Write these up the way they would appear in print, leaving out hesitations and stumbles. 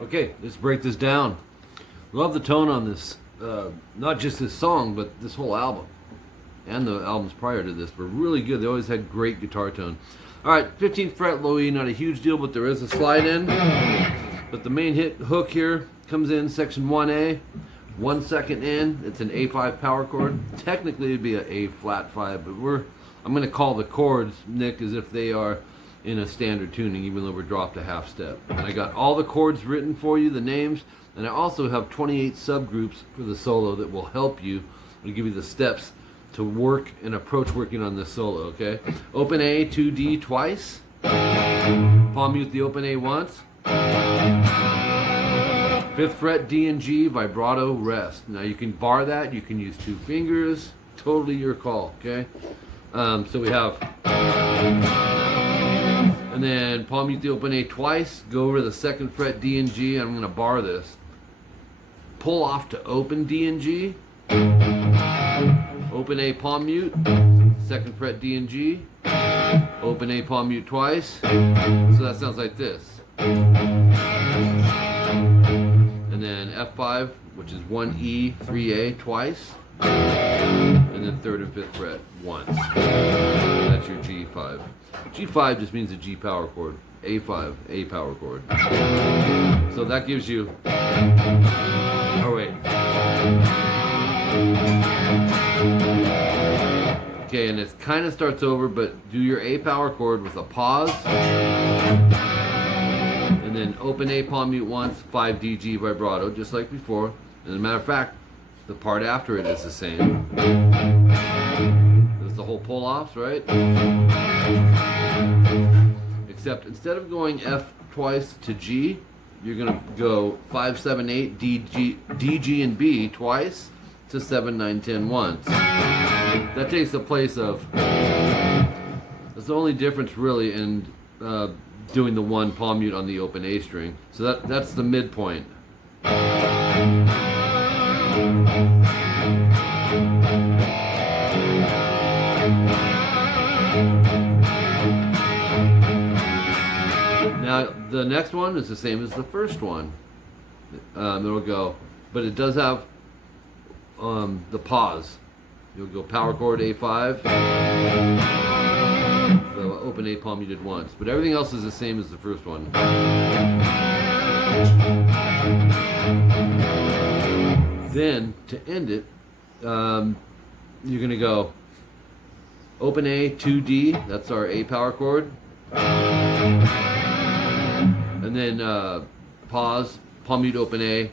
Okay, let's break this down. Love the tone on this, not just this song, but this whole album. And the albums prior to this were really good. They always had great guitar tone. Alright, 15th fret, low E, not a huge deal, but there is a slide in. But the main hit hook here comes in section 1A, 1 second in. It's an A5 power chord. Technically it'd be an A flat 5, but I'm going to call the chords, Nick, as if they are in a standard tuning, even though we're dropped a half step. And I got all the chords written for you, the names, and I also have 28 subgroups for the solo that will help you and give you the steps to work and approach working on this solo, okay? Open A, 2D twice. Palm mute the open A once. 5th fret, D and G, vibrato, rest. Now you can bar that, you can use 2 fingers, totally your call, okay? So we have, and then palm mute the open A twice, go over to the 2nd fret, D and G, I'm gonna bar this. Pull off to open D and G, open A palm mute, 2nd fret D and G, open A palm mute twice, so that sounds like this. And then F5, which is 1E, 3A twice, and then 3rd and 5th fret once. That's your G5. G5 just means a G power chord. A5, A power chord. So that gives you, oh wait. Okay, and it kind of starts over, but do your A power chord with a pause. And then open A palm mute once, 5D G vibrato, just like before. And as a matter of fact, the part after it is the same. There's the whole pull offs, right? Except instead of going F twice to G, you're gonna go 5, 7, 8, D, G, and B twice to 7, 9, 10 once. That takes the place of, that's the only difference really in doing the 1 palm mute on the open A string. So that's the midpoint. Now the next one is the same as the first one. It'll go, but it does have the pause. You'll go power chord A5, the open A palm you did once, but everything else is the same as the first one. Then to end it, you're gonna go open A, 2D, that's our A power chord, and then pause, palm mute open A,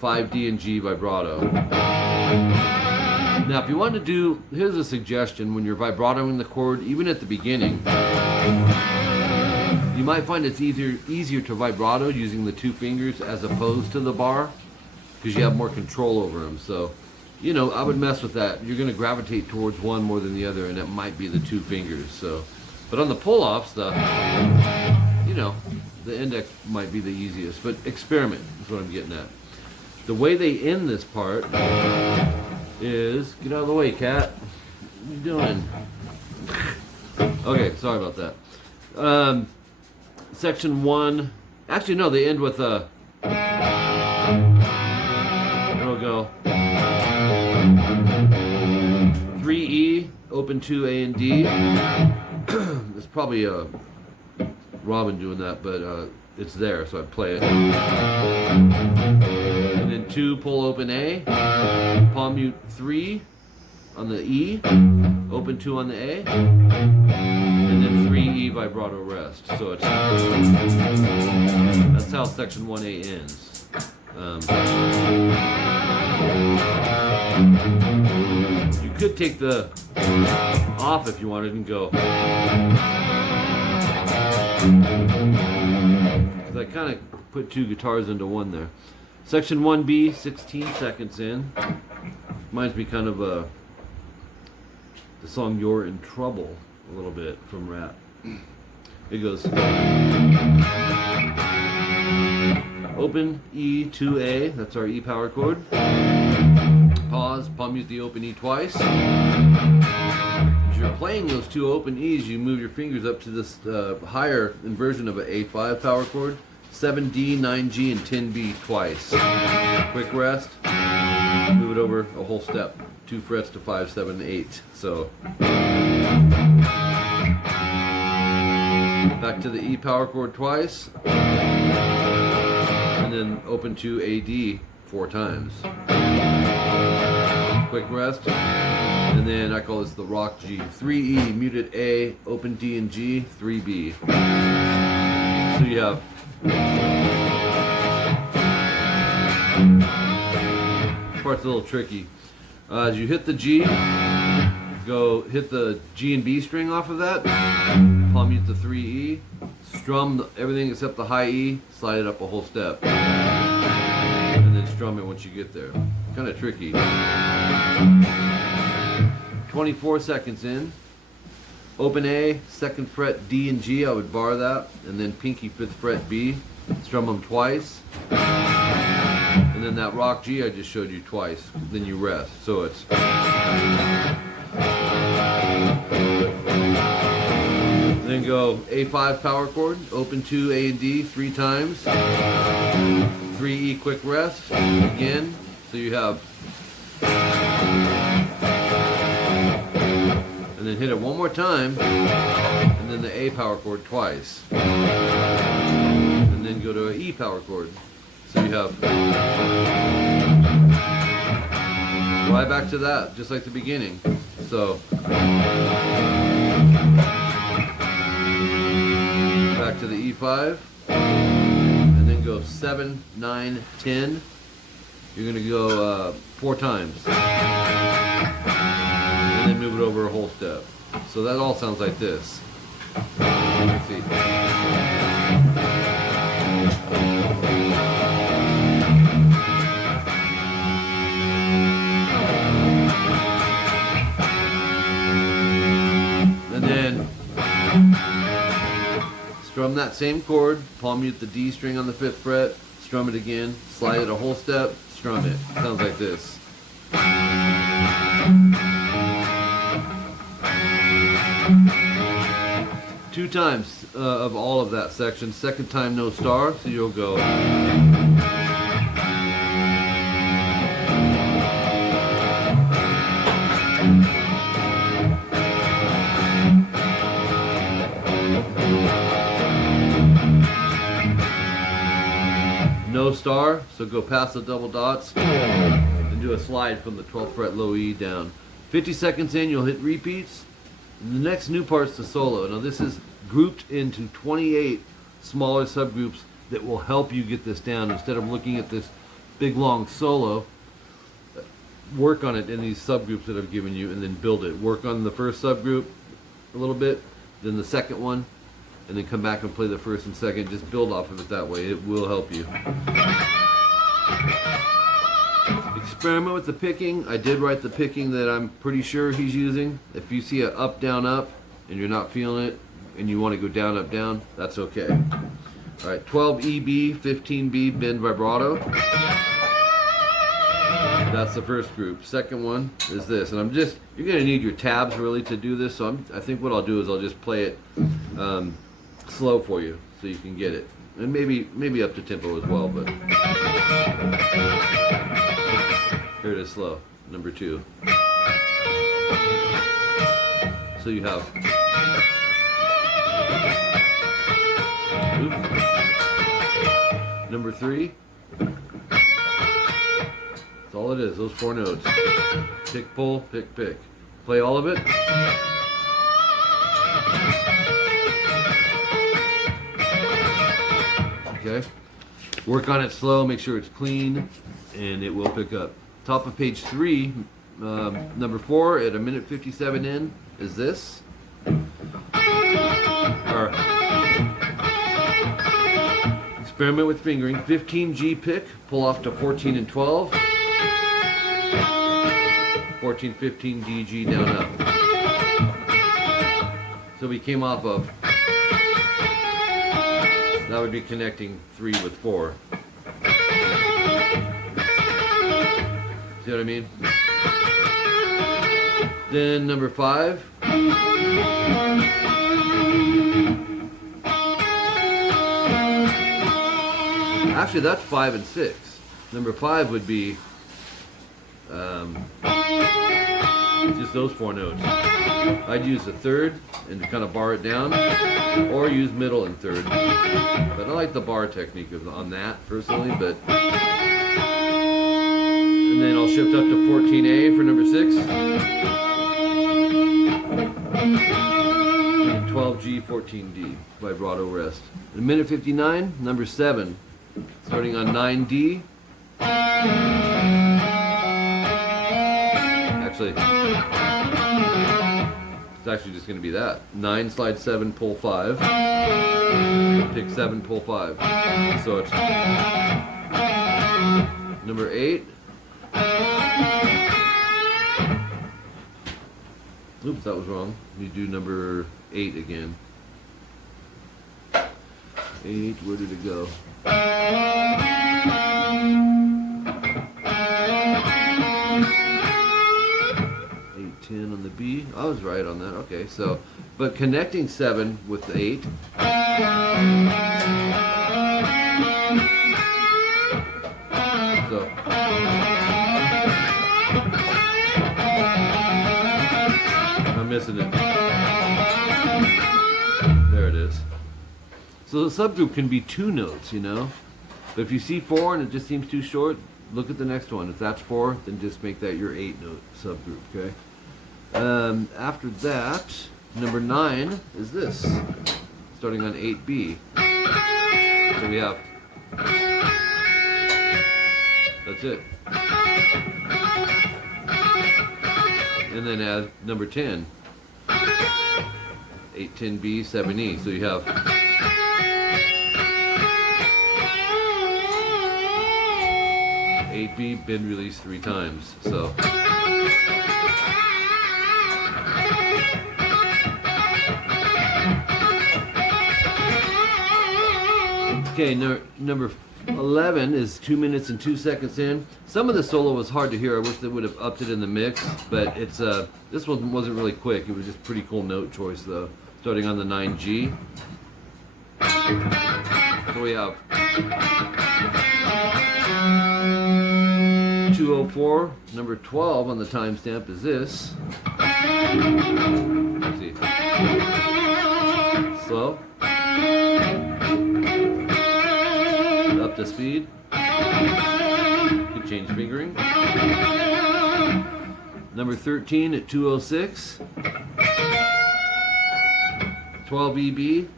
5D and G vibrato. Now if you want to do, here's a suggestion, when you're vibratoing the chord, even at the beginning, you might find it's easier to vibrato using the 2 fingers as opposed to the bar, because you have more control over them. So, you know, I would mess with that. You're going to gravitate towards one more than the other, and it might be the 2 fingers. So, but on the pull-offs, you know, the index might be the easiest. But experiment is what I'm getting at. The way they end this part is, get out of the way, cat. What are you doing? Okay, sorry about that. Section 1. Actually, no, they end with a. It'll go 3E, open 2 A and D. It's probably Robbin doing that, but it's there, so I play it. And then 2 pull open A, palm mute 3 on the E, open 2 on the A, and then 3E vibrato rest. So it's, that's how section 1A ends. You could take the off if you wanted and go, because I kind of put 2 guitars into one there. Section 1B, 16 seconds in. Reminds me kind of the song You're in Trouble a little bit from RATT. It goes open E to A, that's our E power chord. Pause, palm mute the open E twice. As you're playing those two open E's, you move your fingers up to this higher inversion of an A5 power chord. 7D, 9G, and 10B twice. Quick rest. Move it over a whole step. 2 frets to 5, 7, 8. So back to the E power chord twice. And then open to AD 4 times. Quick rest. And then I call this the rock G. 3E, muted A, open D and G, 3B. So you have part's a little tricky. As you hit the G, go hit the G and B string off of that, palm mute the 3E, strum everything except the high E, slide it up a whole step, and then strum it once you get there. Kind of tricky. 24 seconds in. Open A, 2nd fret D and G, I would bar that, and then pinky 5th fret B, strum them twice, and then that rock G I just showed you twice, then you rest. So it's then go A5 power chord, open 2 A and D 3 times, 3E quick rest, again, so you have, and then hit it one more time, and then the A power chord twice, and then go to an E power chord. So you have right back to that, just like the beginning. So back to the E5, and then go 7, 9, 10. You're gonna go 4 times. And then move it over a whole step. So that all sounds like this. Let's see. And then strum that same chord, palm mute the D string on the 5th fret, strum it again, slide it a whole step, strum it. Sounds like this. 2 times of all of that section. 2nd time no star, so you'll go. No star, so go past the double dots and do a slide from the 12th fret low E down. 50 seconds in, you'll hit repeats. And the next new part's the solo. Now this is grouped into 28 smaller subgroups that will help you get this down. Instead of looking at this big long solo, work on it in these subgroups that I've given you and then build it. Work on the first subgroup a little bit, then the second one, and then come back and play the first and second. Just build off of it that way. It will help you. Experiment with the picking. I did write the picking that I'm pretty sure he's using. If you see a up, down, up, and you're not feeling it, and you want to go down, up, down, that's okay. All right, 12 EB, 15B, bend vibrato. That's the first group. Second one is this, and you're gonna need your tabs really to do this. So I think what I'll do is I'll just play it slow for you so you can get it, and maybe up to tempo as well. But here it is slow, number 2. So you have. Oops. Number 3. That's all it is, those 4 notes. Pick, pull, pick, pick. Play all of it. Okay. Work on it slow, make sure it's clean, and it will pick up. Top of page 3, number 4 at 1:57 in is this. Experiment with fingering. 15G pick, pull off to 14 and 12. 14, 15, DG, down, up. So we came off of, that would be connecting 3 with 4. See what I mean? Then number 5. Actually, that's 5 and 6. Number 5 would be just those 4 notes. I'd use the 3rd and kind of bar it down, or use middle and 3rd. But I like the bar technique on that personally. But and then I'll shift up to 14A for number 6, and 12G, 14D, vibrato rest. In minute 59, number 7, starting on 9D. Actually, it's actually just going to be that. 9, slide 7, pull 5. Pick 7, pull 5. So it's number 8. Oops, that was wrong. We do number 8 again. 8, where did it go? 10 on the B. I was right on that. Okay, so, but connecting 7 with the 8. So, I'm missing it. There it is. So the subgroup can be 2 notes, you know. But if you see 4 and it just seems too short, look at the next one. If that's 4, then just make that your 8 note subgroup, okay? After that, number 9 is this, starting on 8B. So we have, that's it. And then add number 10, 8, 10B, 7E. So you have 8B, bend, release 3 times. So. Okay, number 11 is 2 minutes and 2 seconds in. Some of the solo was hard to hear. I wish they would have upped it in the mix, but it's this one wasn't really quick. It was just pretty cool note choice though. Starting on the 9G. So we have 204. Number 12 on the timestamp is this. Let's see. Slow. Up to speed. You can change fingering. Number 13 at 206. 12 EB.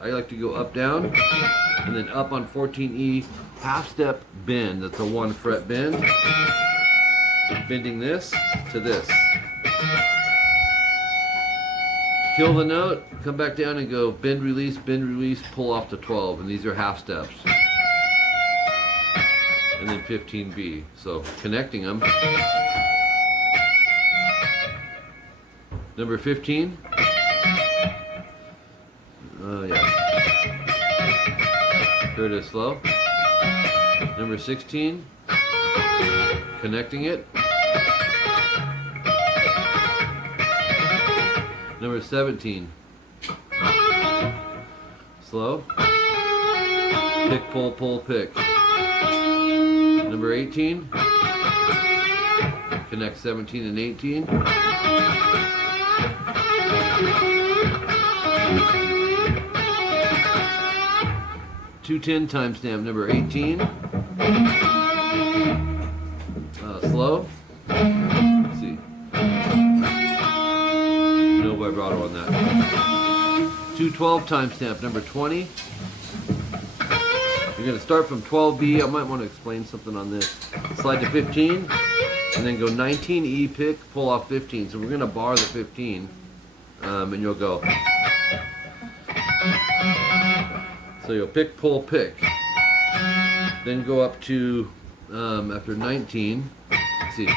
I like to go up down, and then up on 14E, half step bend. That's a 1 fret bend. Bending this to this. Kill the note, come back down and go bend, release, pull off to 12, and these are half steps. And then 15B. So connecting them. Number 15. Yeah. Here it is, slow. Number 16. Connecting it. Number 17. Slow. Pick, pull, pull, pick. Number 18. Connect 17 and 18. .210 timestamp number 18. Slow. Let's see. No vibrato on that. 212 timestamp number 20. You're going to start from 12B. I might want to explain something on this. Slide to 15, and then go 19E pick, pull off 15. So we're going to bar the 15, and you'll go. So you'll pick, pull, pick. Then go up to, after 19, let's see,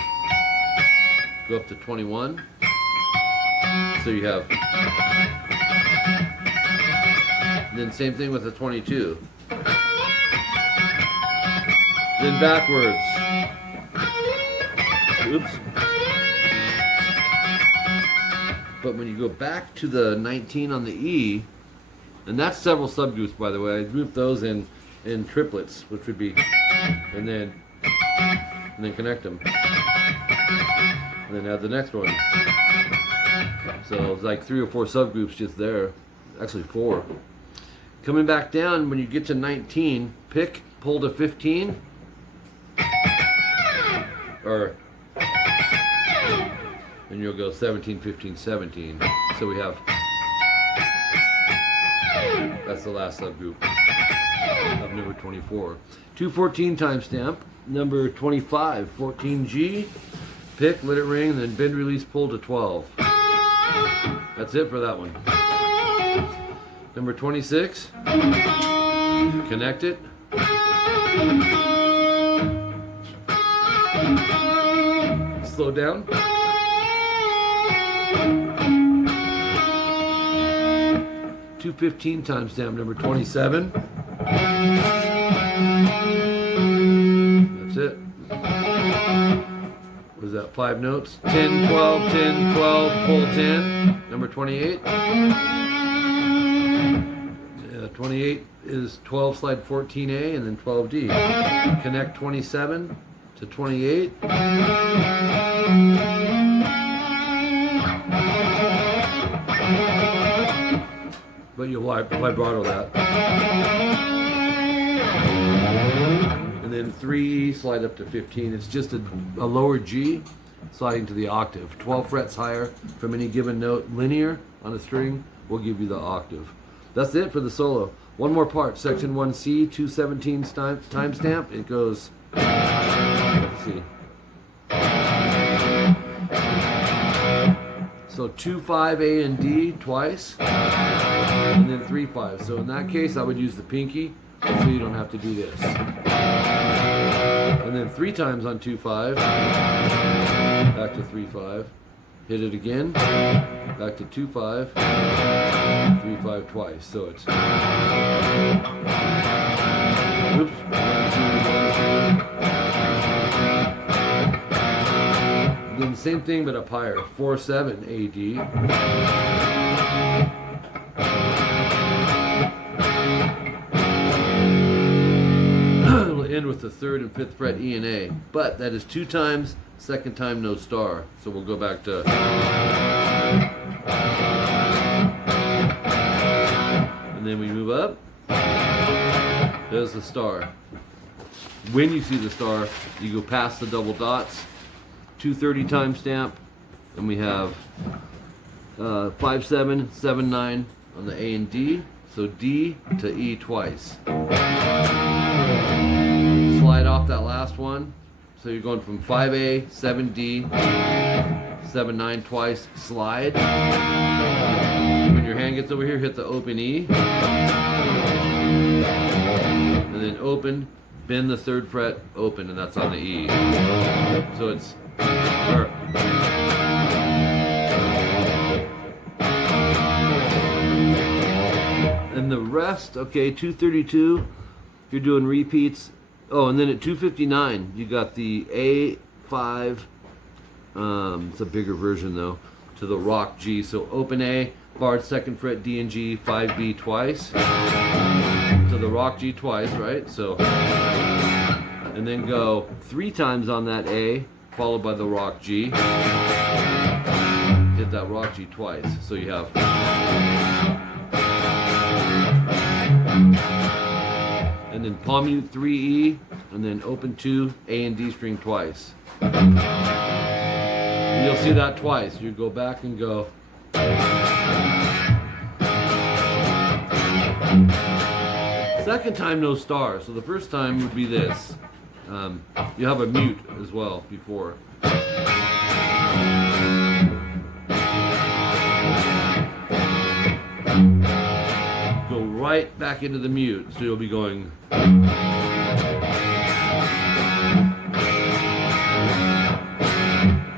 go up to 21. So you have And then same thing with the 22. Then backwards. Oops. But when you go back to the 19 on the E, and that's several subgroups, by the way. I group those in triplets, which would be, and then connect them, and then add the next one. So it's like 3 or 4 subgroups just there. Actually 4. Coming back down, when you get to 19, pick, pull to 15, or, and you'll go 17, 15, 17. So we have, that's the last subgroup of number 24. 214 timestamp, number 25, 14G, pick, let it ring, then bend, release, pull to 12. That's it for that one. Number 26, connect it. Slow down. 215 timestamp, number 27. That's it. What is that, 5 notes? 10, 12, 10, 12, pull 10. Number 28. 28 is 12, slide 14A, and then 12D. Connect 27 to 28. But you'll vibrato that. And then 3, slide up to 15. It's just a lower G sliding to the octave. 12 frets higher from any given note, linear on a string, will give you the octave. That's it for the solo. One more part, section 1C, 217 timestamp. It goes, let's see. So 2, 5, A and D twice, and then 3, 5. So in that case, I would use the pinky, so you don't have to do this. And then 3 times on 2, 5, back to 3, 5. Hit it again, back to 2, 5, 3, 5 twice. So it's, oops, 1, 2, 1, 2. Then same thing but up higher, 4, 7, A, D. It'll end with the 3rd and 5th fret E and A, but that is 2 times, 2nd time no star. So we'll go back to, and then we move up. There's the star. When you see the star, you go past the double dots. 230 timestamp, and we have 5, 7, 7, 9 on the A and D. So D to E twice. Slide off that last one. So you're going from 5A, 7D, 7, 9 twice, slide. When your hand gets over here, hit the open E. And then open, bend the 3rd fret, open, and that's on the E. So it's, and the rest, okay, 232, if you're doing repeats. Oh, and then at 259, you got the A5, it's a bigger version though, to the rock G. So open A, barred 2nd fret, D and G, 5B twice, to the rock G twice, right? So, and then go 3 times on that A, followed by the rock G. Hit that rock G twice. So you have, and then palm mute 3E, and then open 2, A and D string twice. And you'll see that twice. You go back and go. Second time no star. So the first time would be this. You have a mute as well before. Go right back into the mute, so you'll be going.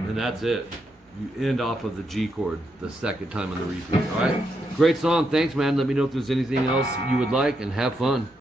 And that's it. you end off of the G chord the second time on the repeat. All right, great song. Thanks, man. Let me know if there's anything else you would like, and have fun.